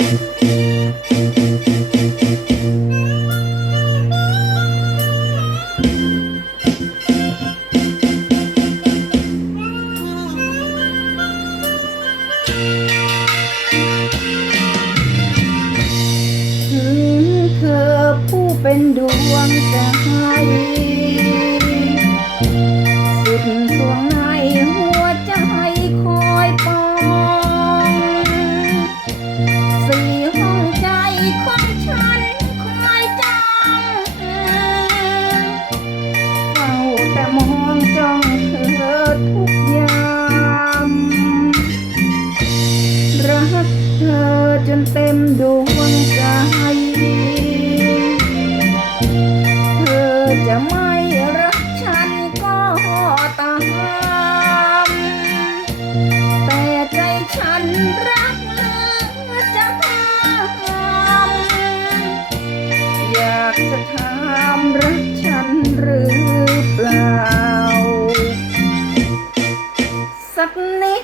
ถึงเธอผู้เป็นดวงใจสุดสวง เธอจนเต็มดวงใจเธอจะไม่รักฉันก็ตาม แต่ใจฉันรักเหลือจะทำอยากจะถามรักฉันหรือเปล่า สักนิด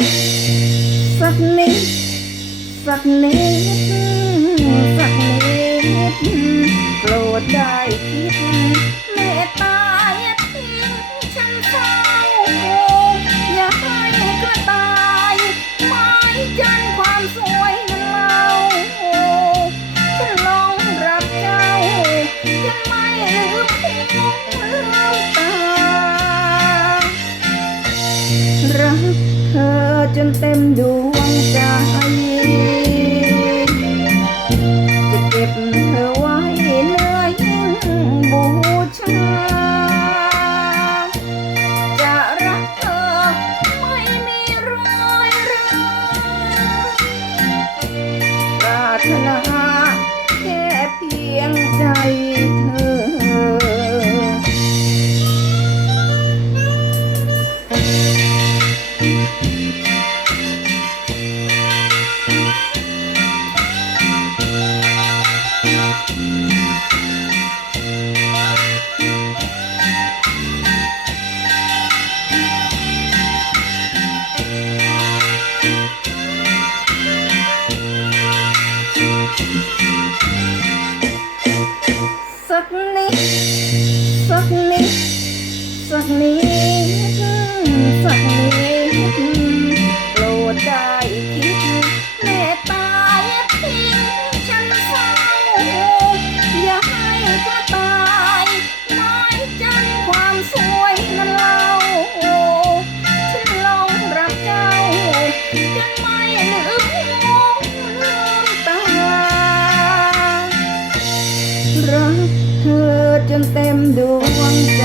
สักนิด สักนิด สักนิด โปรดได้คิดเมตตาอย่าทิ้งฉันเศร้าอย่าให้กระต่ายไม้จันความสวยนั้นเมาฉันลองรักเจ้าจะไม่ลืมหูลืมตา รักเธอจนเต็มดวงใจ ก็บเธอไว้เนื้อยิ่งบูชา จะรักเธอไม่มีรอยร้าวปรารถนาแค่เพียงใจ สักนิดสักนิดสักนิดสักนิดโปรดได้คิด รักเธอจนเต็มดวงใจ